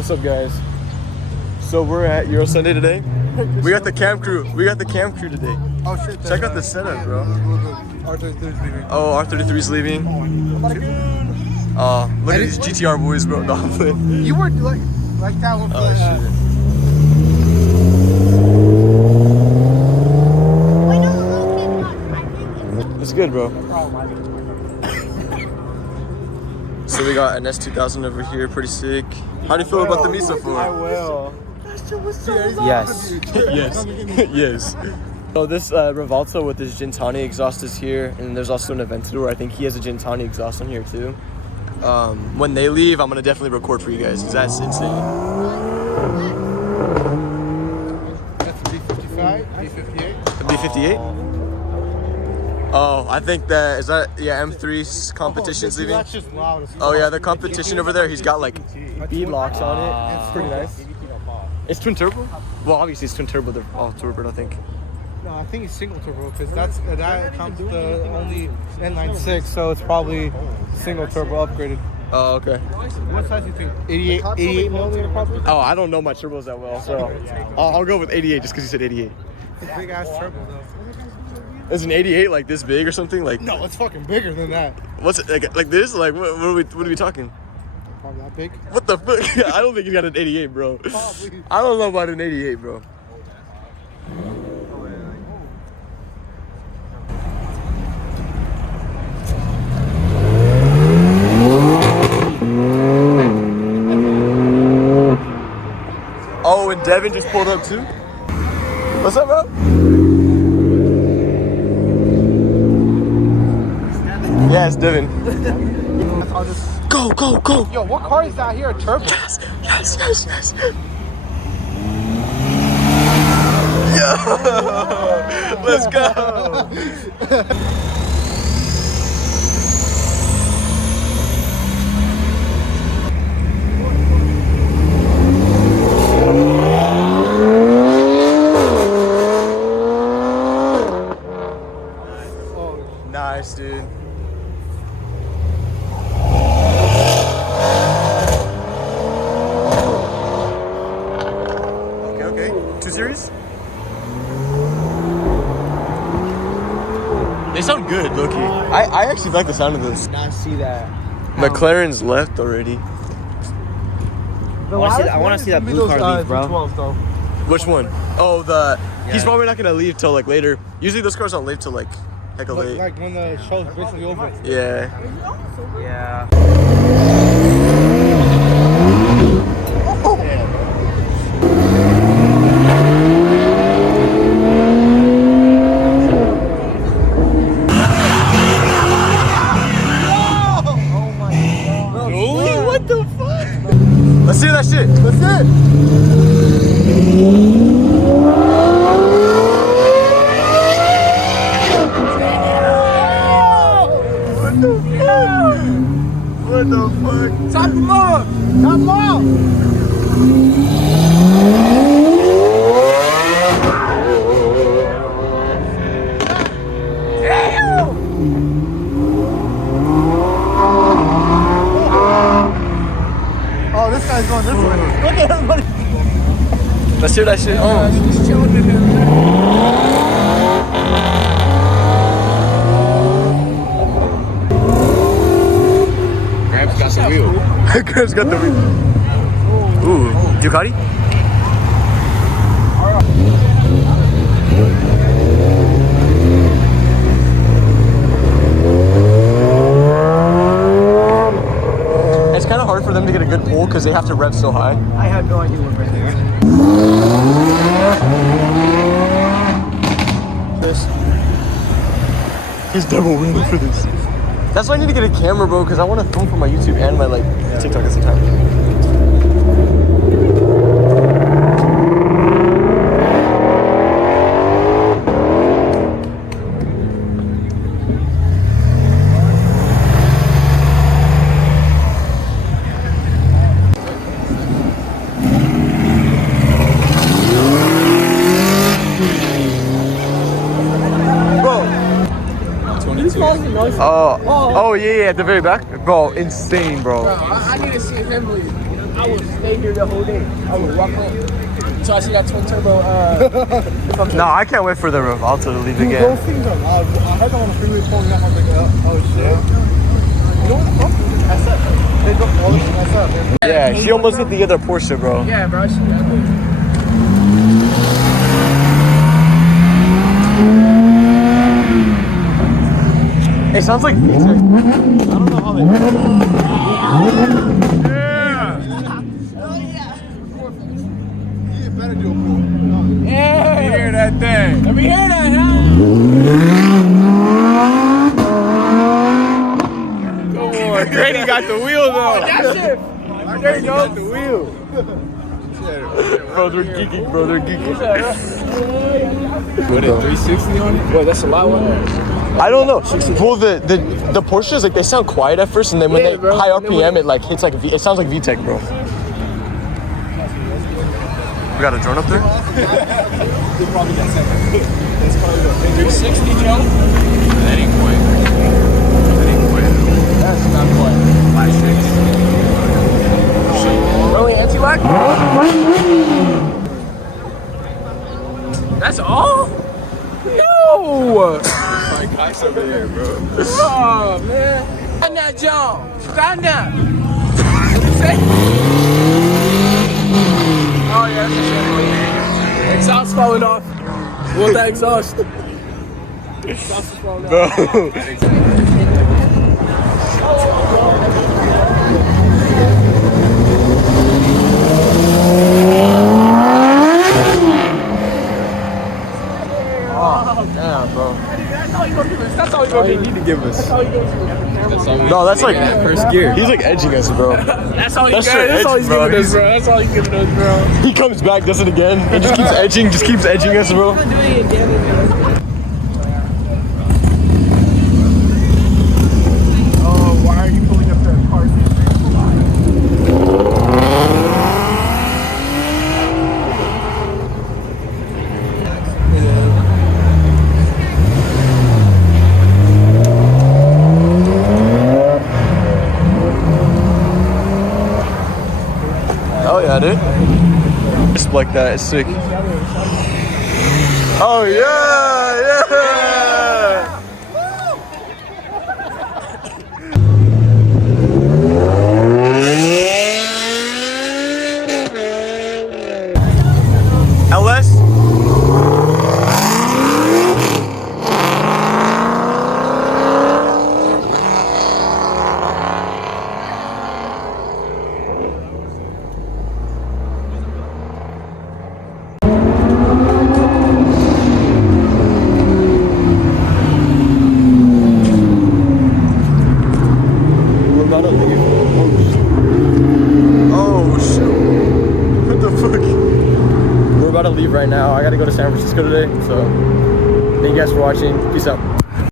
What's up, guys? So we're at Euro Sunday today. We got the camp crew. We got the camp crew today. Oh shit! Check out the setup, bro. R33's leaving. Oh, R33's leaving. Look at these GTR boys, bro. No, I'm playing. You were like that one. Oh shit. It's good, bro. So we got an S2000 over here, pretty sick. How do you feel about the meet so far? I will. Yes. Yes. Yes. So this Revolta with this Gintani exhaust is here, and there's also an Aventador. I think he has a Gintani exhaust on here too. When they leave, I'm gonna definitely record for you guys, because that's insane. That's a B55, B58. A B58? Oh, I think that, is that, yeah, M3's competition's leaving? That's just loud. Oh yeah, the competition over there, he's got like bead locks on it. It's pretty nice. It's twin turbo? Well, obviously it's twin turbo, they're all turbo, I think. No, I think it's single turbo because that comes the only N96, so it's probably single turbo upgraded. Oh, okay. What size do you think? 88 millimeter probably? Oh, I don't know my turbos that well, so I'll go with 88 just because you said 88. It's a big ass turbo though. Is an 88 like this big or something? Like No, it's fucking bigger than that. what's it like this? Like what are we talking? Probably that big. What the fuck? I don't think you got an 88, bro. Probably. I don't know about an 88, bro. Oh, and Devin just pulled up too? What's up, bro? Yeah, it's Devin. Go, go, go! Yo, what car is that here? A turbo? Yes, yes, yes, yes. Yo! Let's go! Nice, dude. Okay. 2 Series? They sound good, low-key. I actually like the sound of this. Not see that. McLaren's left already. I want to see that blue car leave, bro. Which one? Oh, he's probably not gonna leave till like later. Usually those cars don't leave till like hecka late. Like when the show's basically over. Yeah. Yeah. What the fuck? Let's see that shit. Let's see it. What the fuck? Top him up! Top him up! Oh, this guy's going this way. Look at everybody. Let's hear that shit. Oh. Grab's got the wheel. Grab's got the wheel. Ooh, Ducati? It's kind of hard for them to get a good pull because they have to rev so high. I have no idea what right there. This. He's double wheeling for this. That's why I need to get a camera, bro, because I want to film for my YouTube and my TikTok at the same time. Oh, yeah, at the very back? Bro, insane, bro. I need to see him leave. I will stay here the whole day. I will walk home. So I see that twin turbo. No, I can't wait for the Rivalto to leave again. Those things are loud. I heard them on the freeway pulling up. I was like, oh shit. You know what the fuck? SF. They drove all this SF. Yeah, she almost hit the other Porsche, bro. Yeah, bro. It sounds like VTEC. I don't know how they. Yeah. You hear that thing? Let me hear that, huh? Come on, Grady got the wheel though. That shit. There you go. The wheel. Bro, they're geeking, bro. They're geeking. What, 360 on it? Boy, that's a lot one. I don't know. Well, the Porsches, like, they sound quiet at first, and then when Yeah, they bro. high RPM, it like hits like it sounds like VTEC, bro. We got a drone up there? They probably got 360, Joe? That ain't quite. That's not quite. 5.6. Really anti-lock? That's all? No! Like guys over there, bro. Oh, man. Stand that, John. Stand that. What you say? Oh, yeah, that's a shit. Exhaust falling off. Want that exhaust? Exhaust is falling off. Bro. Damn, bro. That's all you gonna give us. That's all you gonna give us. Need to give us. That's all you gonna give us. No, that's like First gear. He's like edging us, bro. That's all you That's got. straight That's all edge, he's bro. giving us, bro. That's all he's giving us, bro. He comes back, does it again, and just keeps edging us, bro. Oh, why are you pulling up that car? Oh yeah, dude. Just like that, it's sick. Oh yeah, yeah. LS? We're about to leave. Oh shoot. What the fuck? We're about to leave right now. I gotta go to San Francisco today, so thank you guys for watching. Peace out.